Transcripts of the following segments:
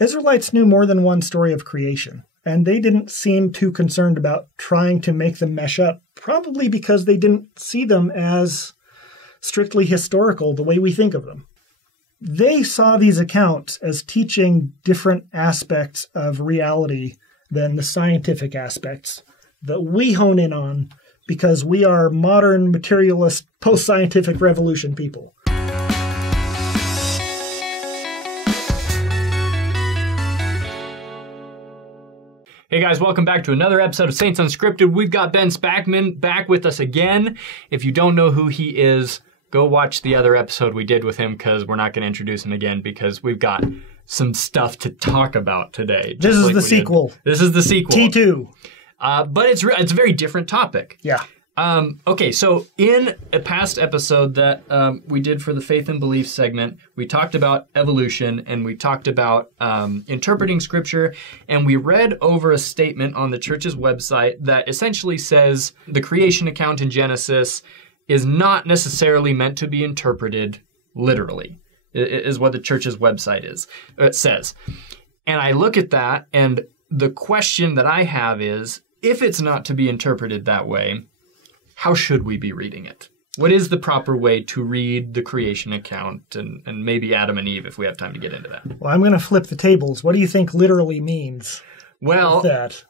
Israelites knew more than one story of creation, and they didn't seem too concerned about trying to make them mesh up, probably because they didn't see them as strictly historical the way we think of them. They saw these accounts as teaching different aspects of reality than the scientific aspects that we hone in on because we are modern, materialist, post-scientific revolution people. Hey guys, welcome back to another episode of Saints Unscripted. We've got Ben Spackman back with us again. If you don't know who he is, go watch the other episode we did with him because we're not going to introduce him again because we've got some stuff to talk about today. This is the sequel. This is the sequel. T2. But it's a very different topic. Yeah. Okay, so in a past episode that we did for the Faith and Belief segment, we talked about evolution and we talked about interpreting Scripture, and we read over a statement on the church's website that essentially says the creation account in Genesis is not necessarily meant to be interpreted literally, is what the church's website says. And I look at that, and the question that I have is, if it's not to be interpreted that way, how should we be reading it? What is the proper way to read the creation account and maybe Adam and Eve if we have time to get into that? Well, I'm going to flip the tables. What do you think literally means? Well, that?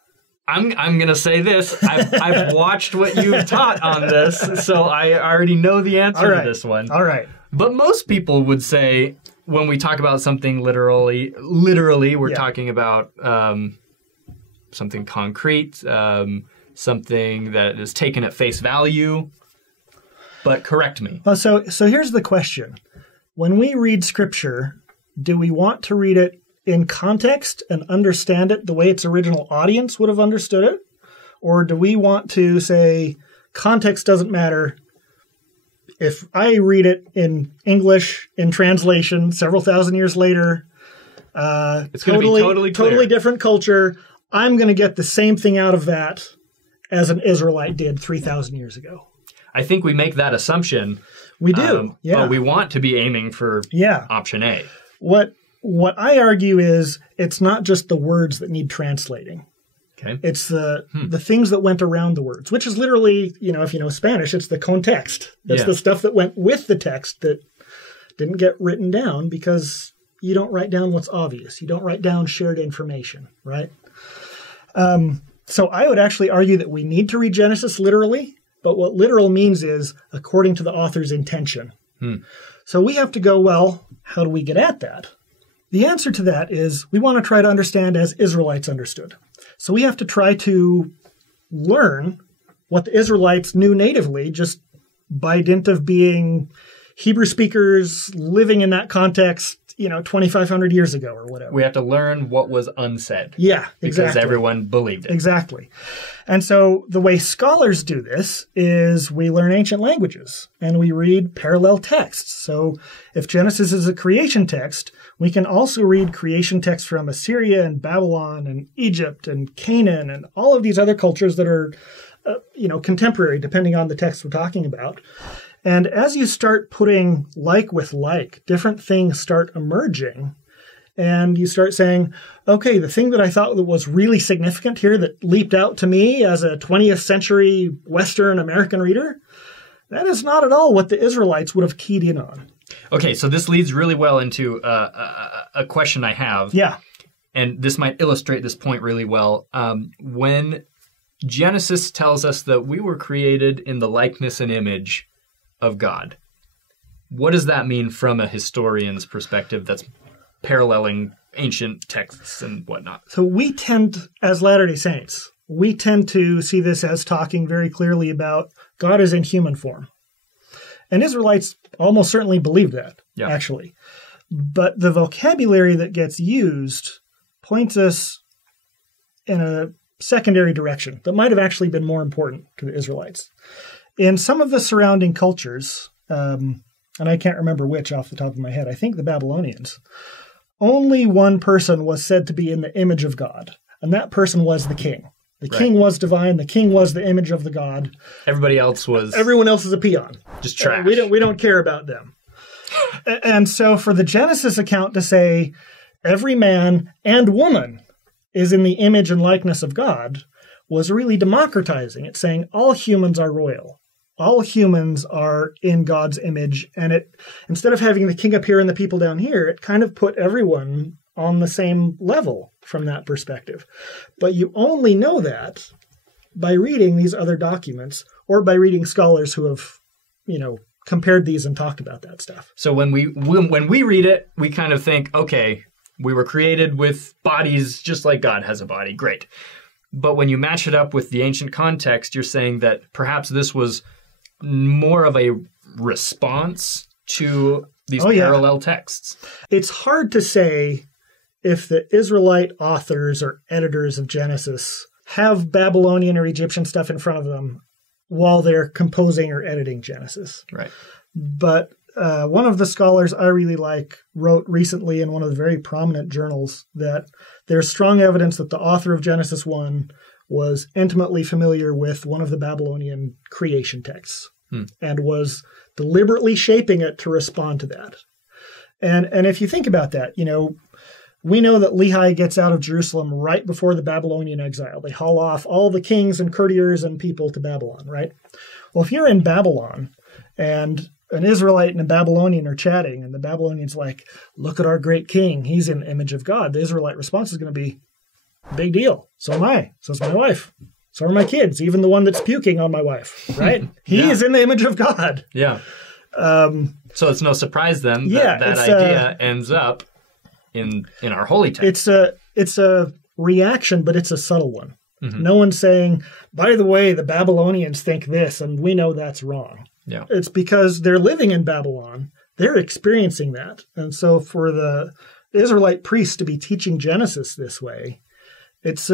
I'm going to say this. I've watched what you've taught on this, so I already know the answer to this one. All right. But most people would say when we talk about something literally, we're talking about something concrete, something that is taken at face value, but correct me. Well, so here's the question. When we read Scripture, do we want to read it in context and understand it the way its original audience would have understood it? Or do we want to say, context doesn't matter? If I read it in English, in translation, several thousand years later, it's going to be totally clear. Totally different culture, I'm going to get the same thing out of that as an Israelite did 3,000 years ago. I think we make that assumption. We do, But we want to be aiming for option A. What I argue is it's not just the words that need translating. Okay. It's the things that went around the words, which is literally, if you know Spanish, it's the context. That's the stuff that went with the text that didn't get written down because you don't write down what's obvious. You don't write down shared information, right? So I would actually argue that we need to read Genesis literally, but what literal means is according to the author's intention. So we have to go, well, how do we get at that? The answer to that is we want to try to understand as Israelites understood. So we have to try to learn what the Israelites knew natively just by dint of being Hebrew speakers living in that context, 2,500 years ago or whatever. We have to learn what was unsaid. Yeah, exactly. Because everyone believed it. Exactly. And so the way scholars do this is we learn ancient languages and we read parallel texts. So if Genesis is a creation text, we can also read creation texts from Assyria and Babylon and Egypt and Canaan and all of these other cultures that are, contemporary, depending on the text we're talking about. And as you start putting like with like, different things start emerging. And you start saying, okay, the thing that I thought was really significant here that leaped out to me as a 20th century Western American reader, that is not at all what the Israelites would have keyed in on. Okay, so this leads really well into a question I have. Yeah. And this might illustrate this point really well. When Genesis tells us that we were created in the likeness and image of God, what does that mean from a historian's perspective that's paralleling ancient texts and whatnot? So we tend, as Latter-day Saints, we tend to see this as talking very clearly about God is in human form. And Israelites almost certainly believed that, actually. But the vocabulary that gets used points us in a secondary direction that might have actually been more important to the Israelites. In some of the surrounding cultures, and I can't remember which off the top of my head, I think the Babylonians, only one person was said to be in the image of God, and that person was the king. The king was divine. The king was the image of the god. Everybody else was... Everyone else is a peon. Just trash. We don't care about them. And so for the Genesis account to say every man and woman is in the image and likeness of God was really democratizing. It's saying all humans are royal. All humans are in God's image. And it, instead of having the king up here and the people down here, it kind of put everyone on the same level from that perspective. But you only know that by reading these other documents or by reading scholars who have, compared these and talked about that stuff. So when we read it, we kind of think, okay, we were created with bodies just like God has a body. Great. But when you match it up with the ancient context, you're saying that perhaps this was more of a response to these parallel texts. It's hard to say if the Israelite authors or editors of Genesis have Babylonian or Egyptian stuff in front of them while they're composing or editing Genesis. Right. But one of the scholars I really like wrote recently in one of the very prominent journals that there's strong evidence that the author of Genesis 1 was intimately familiar with one of the Babylonian creation texts and was deliberately shaping it to respond to that. And if you think about that, we know that Lehi gets out of Jerusalem right before the Babylonian exile. They haul off all the kings and courtiers and people to Babylon, right? Well, if you're in Babylon and an Israelite and a Babylonian are chatting, and the Babylonian's like, look at our great king. He's in the image of God. The Israelite response is going to be, big deal. So am I. So's my wife. So are my kids, even the one that's puking on my wife, right? He is in the image of God. Yeah. So it's no surprise then that idea ends up in our holy text. It's a reaction, but it's a subtle one. Mm-hmm. No one's saying, by the way, the Babylonians think this, and we know that's wrong. Yeah. It's because they're living in Babylon. They're experiencing that. And so for the Israelite priests to be teaching Genesis this way, it's,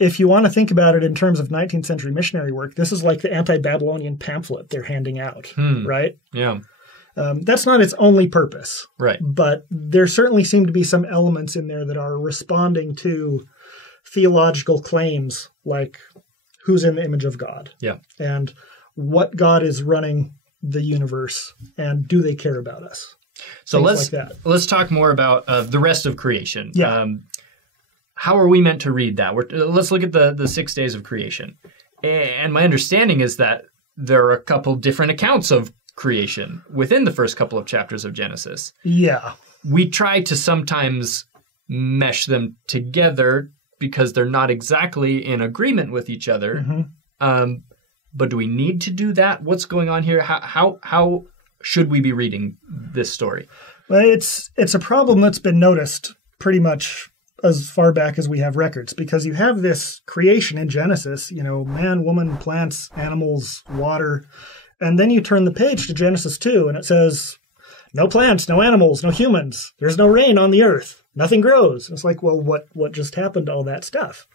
if you want to think about it in terms of 19th century missionary work, this is like the anti-Babylonian pamphlet they're handing out, right? Yeah. That's not its only purpose. Right. But there certainly seem to be some elements in there that are responding to theological claims like who's in the image of God. Yeah. And what God is running the universe, and do they care about us? So let's talk more about the rest of creation. Yeah. How are we meant to read that? Let's look at the 6 days of creation. And my understanding is that there are a couple different accounts of creation within the first couple of chapters of Genesis. Yeah. We try to sometimes mesh them together because they're not exactly in agreement with each other. Mm-hmm. But do we need to do that? What's going on here? How should we be reading this story? Well, it's a problem that's been noticed pretty much as far back as we have records, because you have this creation in Genesis, man, woman, plants, animals, water, and then you turn the page to Genesis 2 and it says, no plants, no animals, no humans. There's no rain on the earth. Nothing grows. It's like, well, what just happened to all that stuff?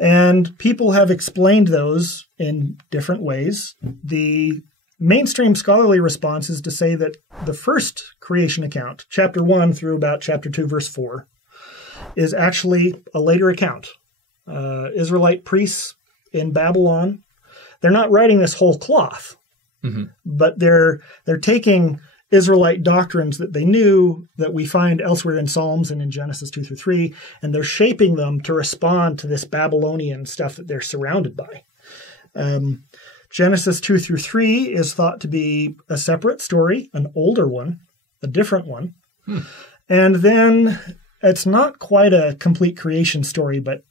And people have explained those in different ways. The mainstream scholarly response is to say that the first creation account, chapter 1 through about chapter 2, verse 4, is actually a later account. Israelite priests in Babylon, they're not writing this whole cloth, but they're taking Israelite doctrines that they knew that we find elsewhere in Psalms and in Genesis 2 through 3, and they're shaping them to respond to this Babylonian stuff that they're surrounded by. Genesis 2 through 3 is thought to be a separate story, an older one, a different one. And then it's not quite a complete creation story, but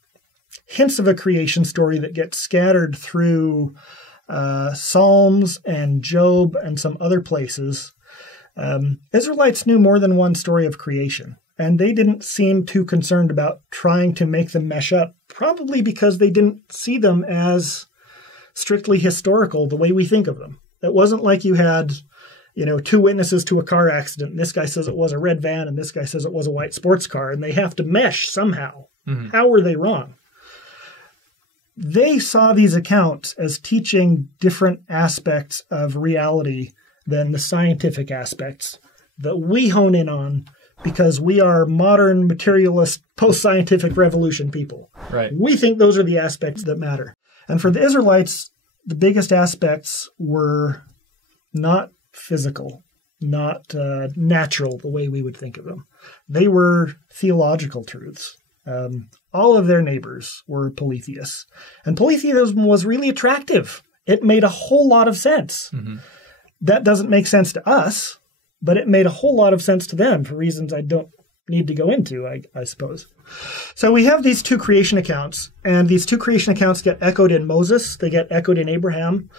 hints of a creation story that gets scattered through Psalms and Job and some other places. Israelites knew more than one story of creation, and they didn't seem too concerned about trying to make them mesh up, probably because they didn't see them as strictly historical the way we think of them. It wasn't like you had, two witnesses to a car accident, and this guy says it was a red van, and this guy says it was a white sports car, and they have to mesh somehow. How were they wrong? They saw these accounts as teaching different aspects of reality than the scientific aspects that we hone in on because we are modern, materialist, post-scientific revolution people. Right. We think those are the aspects that matter. And for the Israelites, the biggest aspects were not physical. natural the way we would think of them. They were theological truths. All of their neighbors were polytheists. And polytheism was really attractive. It made a whole lot of sense. Mm-hmm. That doesn't make sense to us, but it made a whole lot of sense to them for reasons I don't need to go into, I suppose. So we have these two creation accounts, and these two creation accounts get echoed in Moses. They get echoed in Abraham.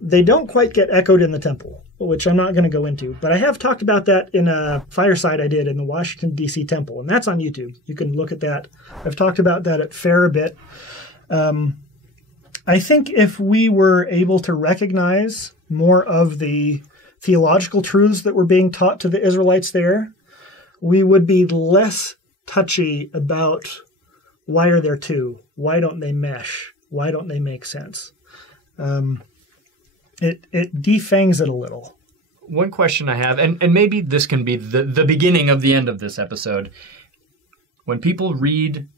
They don't quite get echoed in the temple, which I'm not going to go into. But I have talked about that in a fireside I did in the Washington, D.C. temple, and that's on YouTube. You can look at that. I've talked about that at Fair a bit. I think if we were able to recognize more of the theological truths that were being taught to the Israelites there, we would be less touchy about why are there two? Why don't they mesh? Why don't they make sense? It defangs it a little. One question I have, and maybe this can be the beginning of the end of this episode. When people read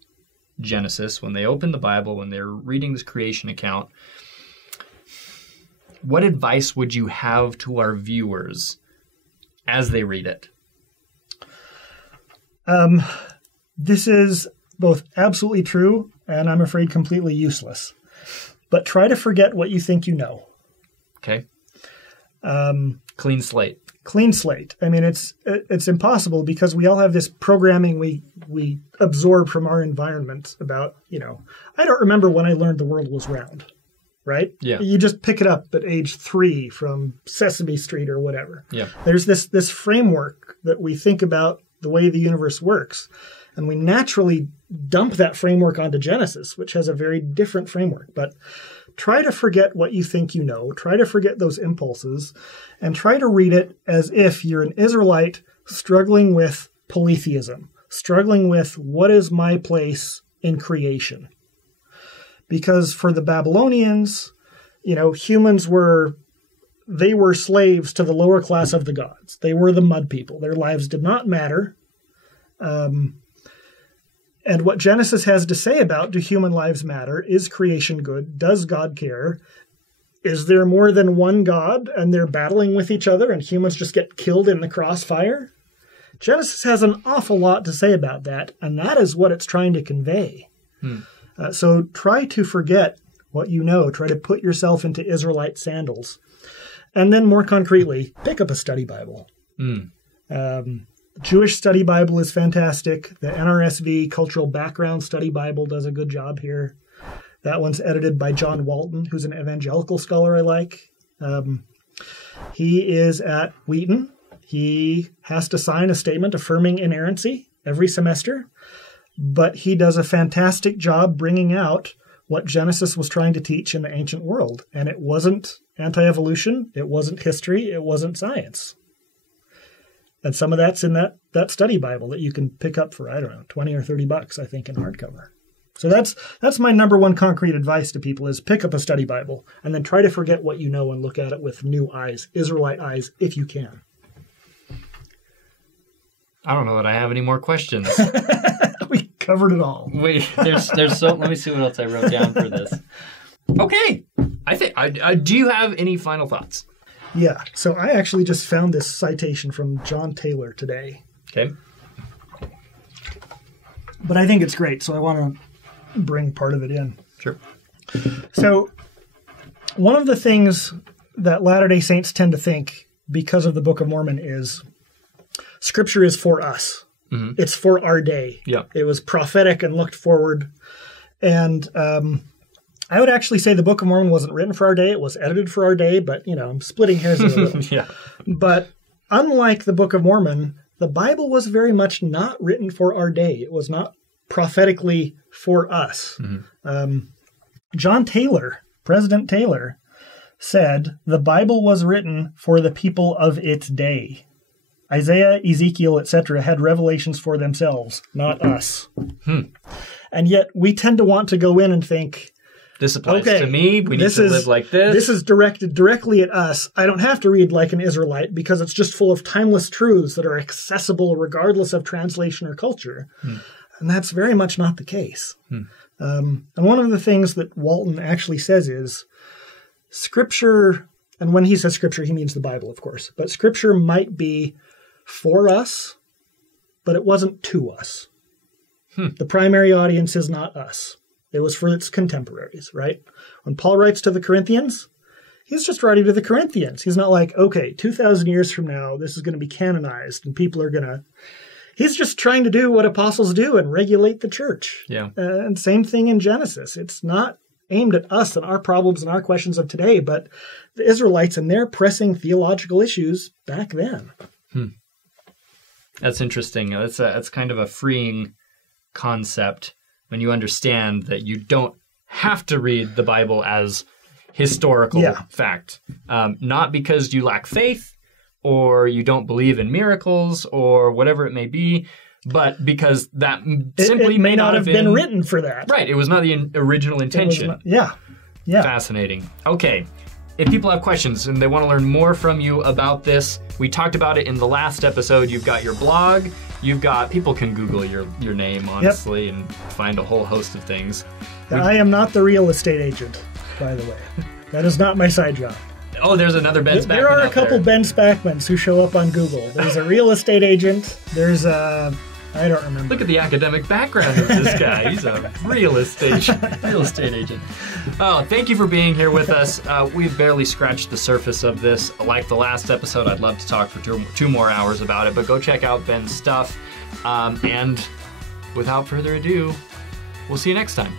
Genesis, when they open the Bible, when they're reading this creation account, what advice would you have to our viewers as they read it? This is both absolutely true and I'm afraid completely useless. But try to forget what you think you know. Okay. Clean slate. Clean slate. I mean, it's impossible because we all have this programming we absorb from our environment about, I don't remember when I learned the world was round, right? Yeah. You just pick it up at age 3 from Sesame Street or whatever. Yeah. There's this framework that we think about the way the universe works, and we naturally dump that framework onto Genesis, which has a very different framework. But try to forget what you think you know. Try to forget those impulses and try to read it as if you're an Israelite struggling with polytheism, struggling with what is my place in creation. Because for the Babylonians, humans were slaves to the lower class of the gods. They were the mud people. Their lives did not matter. And what Genesis has to say about do human lives matter? Is creation good? Does God care? Is there more than one God and they're battling with each other and humans just get killed in the crossfire? Genesis has an awful lot to say about that, and that is what it's trying to convey. So try to forget what you know. Try to put yourself into Israelite sandals. And then more concretely, pick up a study Bible. Jewish Study Bible is fantastic. The NRSV Cultural Background Study Bible does a good job here. That one's edited by John Walton, who's an evangelical scholar I like. He is at Wheaton. He has to sign a statement affirming inerrancy every semester, but he does a fantastic job bringing out what Genesis was trying to teach in the ancient world. And it wasn't anti-evolution, it wasn't history, it wasn't science. And some of that's in that study Bible that you can pick up for, $20 or $30, I think, in hardcover. So that's my number one concrete advice to people is pick up a study Bible and then try to forget what you know and look at it with new eyes, Israelite eyes, if you can. I don't know that I have any more questions. We covered it all. Wait, there's so. Let me see what else I wrote down for this. Okay, I think. Do you have any final thoughts? Yeah. So I actually just found this citation from John Taylor today. Okay. But I think it's great, so I want to bring part of it in. Sure. So one of the things that Latter-day Saints tend to think because of the Book of Mormon is Scripture is for us. Mm-hmm. It's for our day. Yeah. It was prophetic and looked forward. And I would actually say the Book of Mormon wasn't written for our day. It was edited for our day, but, I'm splitting hairs a little. Yeah. But unlike the Book of Mormon, the Bible was very much not written for our day. It was not prophetically for us. Mm-hmm. John Taylor, President Taylor, said the Bible was written for the people of its day. Isaiah, Ezekiel, etc. had revelations for themselves, not us. And yet we tend to want to go in and think, this applies to me. We need to live like this. This is directed directly at us. I don't have to read like an Israelite because it's just full of timeless truths that are accessible regardless of translation or culture. And that's very much not the case. And one of the things that Walton actually says is, Scripture and when he says Scripture, he means the Bible, of course. But Scripture might be for us, but it wasn't to us. The primary audience is not us. It was for its contemporaries, right? When Paul writes to the Corinthians, he's just writing to the Corinthians. He's not like, okay, 2,000 years from now, this is going to be canonized and people are going to... He's just trying to do what apostles do and regulate the church. Yeah. And same thing in Genesis. It's not aimed at us and our problems and our questions of today, but the Israelites and their pressing theological issues back then. That's interesting. That's kind of a freeing concept when you understand that you don't have to read the Bible as historical fact. Not because you lack faith or you don't believe in miracles or whatever it may be, but because that simply may not have been written for that. Right. It was not the original intention. Yeah. Fascinating. Okay. If people have questions and they want to learn more from you about this, we talked about it in the last episode. You've got your blog. People can Google your name, honestly, and find a whole host of things. I am not the real estate agent, by the way. That is not my side job. Oh, there's another Ben Spackman. There are a couple Ben Spackmans who show up on Google. There's a real estate agent. There's a... I don't remember. Look at the academic background of this guy. He's a real estate agent. Oh, thank you for being here with us. We've barely scratched the surface of this. Like the last episode, I'd love to talk for two more hours about it, but go check out Ben's stuff. And without further ado, we'll see you next time.